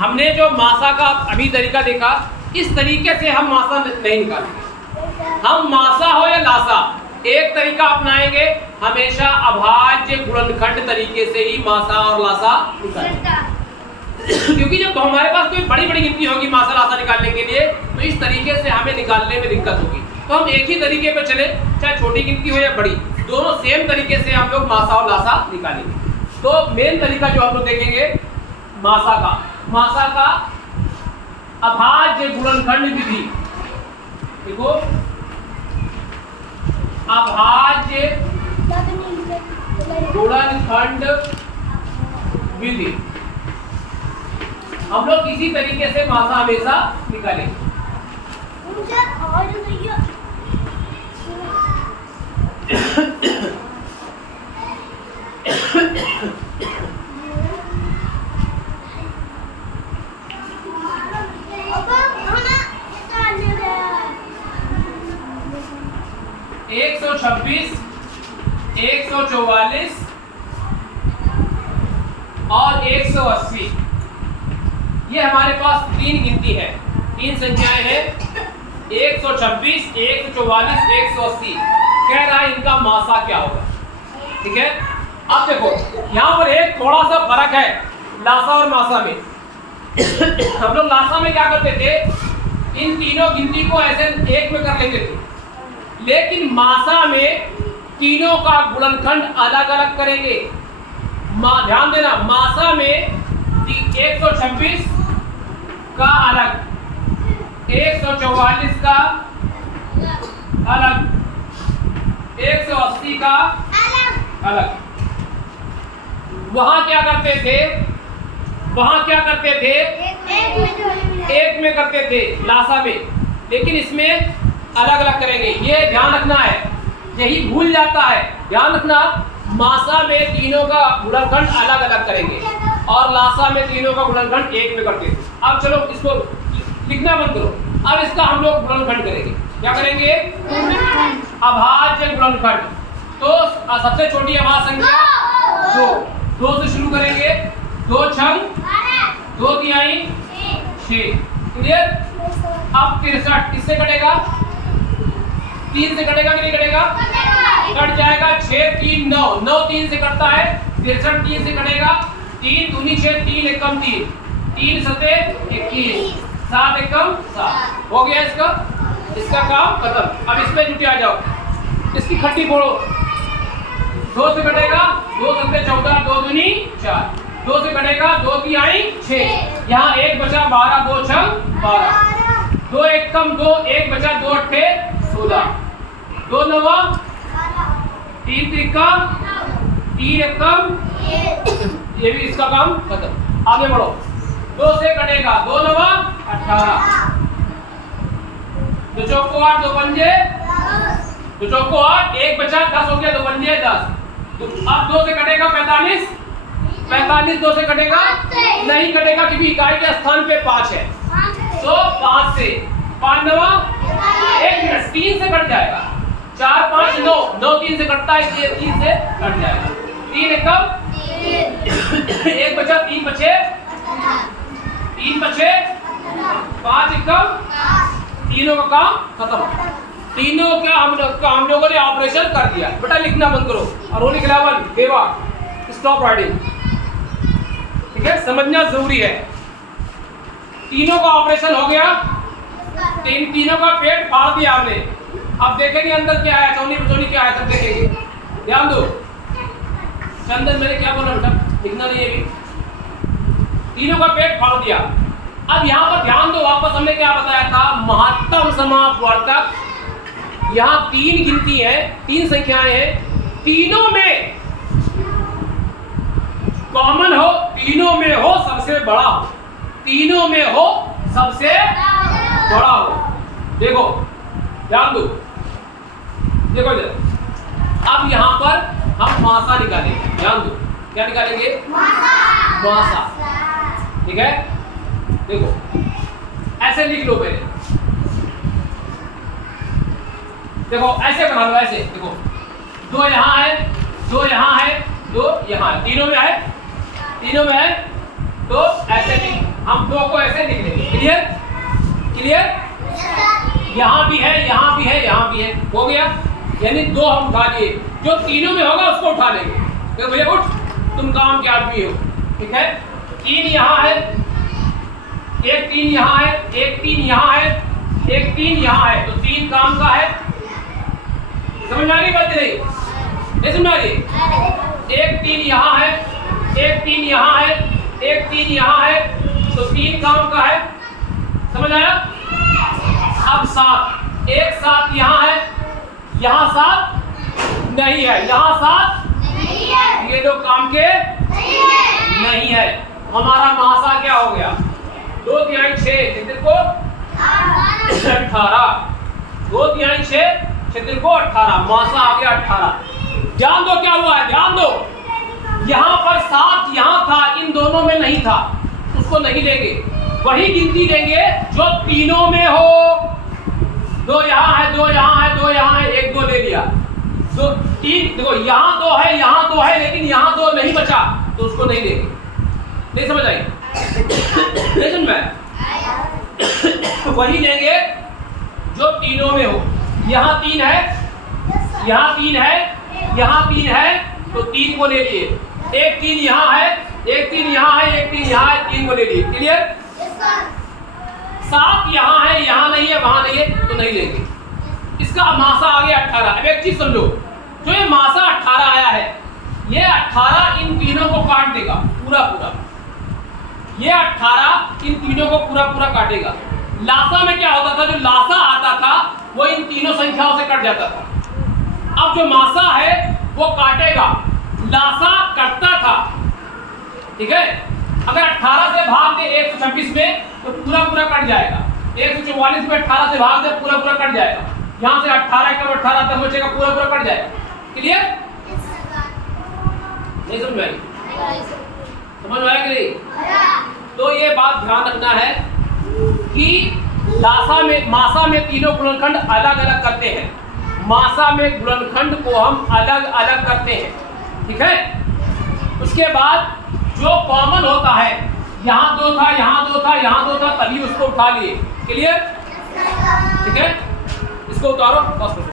हमने जो मासा का अभी तरीका देखा, इस तरीके से हम मासा नहीं निकालेंगे। हम मासा हो या लासा, एक तरीका अपनाएंगे, हमेशा अभाज्य गुणनखंड तरीके से ही मासा और लासा निकालेंगे। क्योंकि जब हमारे पास कोई बड़ी बड़ी गिनती होगी मासा लासा निकालने के लिए, तो इस तरीके से हमें निकालने में दिक्कत होगी। तो हम एक ही तरीके पे चले, चाहे छोटी गिनती हो या बड़ी, दोनों सेम तरीके से हम लोग मासा और लासा निकालेंगे। तो मेन तरीका जो हम लोग देखेंगे मासा का अभाज्य गुणनखंड विधि। देखो, अभाज्य गुणनखंड विधि हम लोग इसी तरीके से मासा हमेशा निकालेंगे। एक 126, 144 और 180, ये हमारे पास तीन गिनती है, तीन संख्याएं हैं। 126, 144, 180 कह रहा है इनका मासा क्या होगा। ठीक है, अब देखो यहाँ पर एक थोड़ा सा फर्क है लासा और मासा में। हम लोग लासा में क्या करते थे, इन तीनों गिनती को ऐसे एक में कर लेते थे, लेकिन मासा में तीनों का गुणनखंड अलग अलग करेंगे। ध्यान देना, मासा में 126 का अलग, 144 का अलग, 180 का अलग। वहां क्या करते थे, एक में करते थे लासा में, लेकिन इसमें अलग अलग करेंगे। ये ध्यान रखना है, यही भूल जाता है। ध्यान रखना, मासा में तीनों का गुणनखंड अलग अलग करेंगे और लासा में तीनों का गुणनखंड एक में करते थे। अब चलो इसको लिखना बंद करो। अब इसका हम लोग गुणनखंड करेंगे। क्या करेंगे? अभाज्य गुणनखंड। तो सबसे छोटी अभाज्य संख्या 2 से शुरू करेंगे। 2 छंग 2 तिहाई 6। क्लियर? अब 63 किससे कटेगा? 3 से कटेगा कि नहीं कटेगा? कट जाएगा। 6 3 9, 9 3 से कटता है। 63 3 से कटेगा। 3 दूनी 6, 3 एकम 3, 3 सते 21, 7 एकम 7। हो गया इसका काम खत्म। अब इस पे जुटे आ जाओ, इसकी खट्टी फोड़ो। 2 से कटेगा, 2 सते 14, 2 दूनी 4, 2 से कटेगा, 2 तिहाई 6, यहाँ 1 बचा 12, 2 छंग 12, 2 एकम 2, 1 बचा 2 अट्ठे 16, 2 नवा 3 त्रिका 3 एकम, ये भी इसका काम खत्म। आगे बढ़ो। 2 से कटेगा, 2 नवा 18, 2 चौको 8, 2 पंजे 2 चौको 8, 1 बचा 10 हो गया, 2 पंजे 10। अब 2 से कटेगा 45, 45 2 से कटेगा नहीं कटेगा, क्योंकि इकाई के स्थान पे 5 है। तो 5 से 5 नवा 1 मिनट 3 से कट जाएगा। 4 5 9, 9 3 से कटता है, इसलिए 3 से कट जाएगा। 3 एकम 1 बचा, 3 बचे 5 एकम, तीनों का काम खत्म। तीनों का हम लोगों ने ऑपरेशन कर दिया। बेटा लिखना बंद करो और वो लिख रहा 1 देवा, स्टॉप राइटिंग। ठीक है, समझना जरूरी है। तीनों का ऑपरेशन हो गया, तीनों का पेट फाड़ दिया हमने। अब देखेंगे अंदर क्या है, चौनी बचौनी क्या है, सब देखेंगे। ध्यान दो। चंदन मैंने क्या बोला बेटा, लिखना नहीं है भी। तीनों का पेट फाड़ दिया। अब यहाँ पर ध्यान दो, वापस हमने क्या बताया था, महत्तम समापवर्तक। यहाँ 3 गिनती है, 3 संख्याएं हैं, तीनों में कॉमन हो, तीनों में हो सबसे बड़ा हो, तीनों में हो सबसे बड़ा हो। देखो ध्यान दो, देखो जरा। अब यहाँ पर हम मासा निकालेंगे। ध्यान दो, क्या निकालेंगे? मासा। ठीक है, देखो ऐसे लिख लो पहले। देखो ऐसे बना लो, ऐसे देखो। 2 यहाँ है, 2 यहाँ है, 2 यहाँ है, तीनों में है, तीनों में है। तो ऐसे नहीं, हम 2 क्लियर क्लियर? यहाँ भी है, यहाँ भी है, यहाँ भी है, हो गया। यानी 2 हम उठा लिए, जो तीनों में होगा उसको उठा लेंगे। तो भैया उठ, तुम काम के आदमी हो, ठीक है। 3 यहाँ है, एक 3 यहाँ है, एक 3 यहाँ है, एक 3 यहाँ है, तो 3 काम का है। समझ में आ रही बात? नहीं समझ आ रही? एक 3 यहाँ है, एक 3 यहाँ है, एक 3 यहाँ है, तो 3 काम का है। समझ आया? अब 7, एक 7 यहाँ है, यहाँ 7 नहीं है, यहाँ 7 नहीं है, ये 2 काम के नहीं है। हमारा मासा क्या हो गया? 2 तिहाई 6 क्षेत्र को 18, 2 तिहाई 6 क्षेत्र को 18, मासा आ गया 18। ध्यान दो क्या हुआ है, ध्यान दो, यहाँ पर 7 यहाँ था, इन दोनों में नहीं था, उसको नहीं लेंगे। वही गिनती लेंगे जो तीनों में हो। 2 यहाँ है, 2 यहाँ है, 2 यहाँ है, 1 2 ले लिया। 2 3 देखो, यहाँ 2 है, यहाँ 2 है, लेकिन यहाँ 2 नहीं बचा, तो उसको नहीं लेंगे। नहीं समझ आई? नहीं समझ में? वही लेंगे जो तीनों में हो। यहाँ 3 है, यहाँ 3 है, यहाँ 3 है, तो 3 को ले लिए। एक 3 यहाँ है, एक 3 यहाँ है, एक 3 यहाँ है, 3 को ले लिए। क्लियर? 7 यहाँ है, यहाँ नहीं है, वहां नहीं है, तो नहीं लेंगे। इसका मासा आ गया 18। अब एक चीज समझो, जो ये मासा 18 आया है, ये 18 इन तीनों को काट देगा पूरा पूरा। ये 18 इन तीनों को पूरा पूरा काटेगा। लासा में क्या होता था? जो लासा आता था वो इन तीनों संख्याओं से कट जाता था। अब जो मासा है वो काटेगा, लासा कटता था, ठीक है। अगर 18 से भाग दे 126 में तो पूरा पूरा कट जाएगा। 144 में 18 से भाग दे पूरा पूरा कट जाएगा। यहाँ से 18 कब 18 तक बचेगा, पूरा पूरा कट जाएगा। क्लियर? नहीं समझ में आई? समझ में आया कि नहीं? तो ये बात ध्यान रखना है कि मासा में तीनों गुणनखंड अलग अलग करते हैं। मासा में गुणनखंड को हम अलग अलग करते हैं, ठीक है। उसके बाद जो कॉमन होता है, यहाँ 2 था, यहाँ 2 था, यहाँ 2 था, तभी उसको उठा लिए। क्लियर? ठीक है, इसको उतारो।